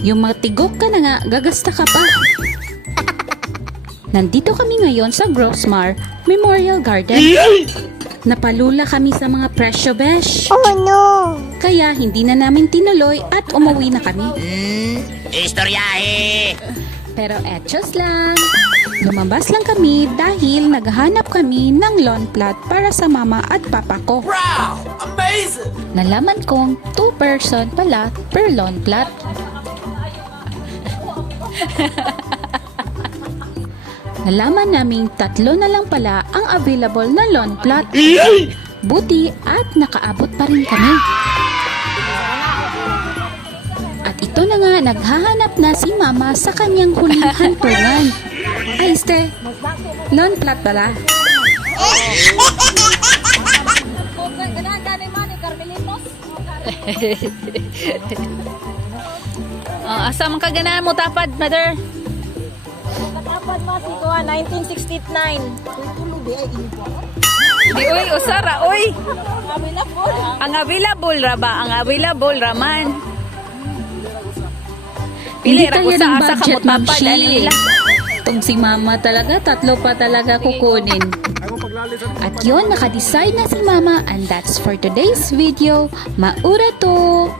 Yung matigok ka na nga, gagasta ka pa. Nandito kami ngayon sa Grossmar Memorial Garden. Napalula kami sa mga presyo, besh. Oh no! Kaya hindi na namin tinuloy at umuwi na kami. Istoryahe! Pero etchos lang. Lumabas lang kami dahil naghahanap kami ng lawn plot para sa mama at papa ko. Wow! Amazing! Nalaman kong 2 person pala per lawn plot. Nalaman naming 3 na lang pala ang available na lawn plot. Buti at nakaabot pa rin kami. At ito na nga, naghahanap na si mama sa kanyang huling hantungan. Ay, este, lawn plot pala. Asa man kaganahan mo tapad, mother? Katapad mas ito 1969. Di uy, usara, uy. Ang available ra ba? Ang available ra man. Pili ra ko Hindi sa kaya ng asa ka budget, mo Ma'am tapad Shi. ani nila. Itong si mama talaga, 3 pa talaga kukunin. At yun, nakadecide na si mama, and that's for today's video. Maura to!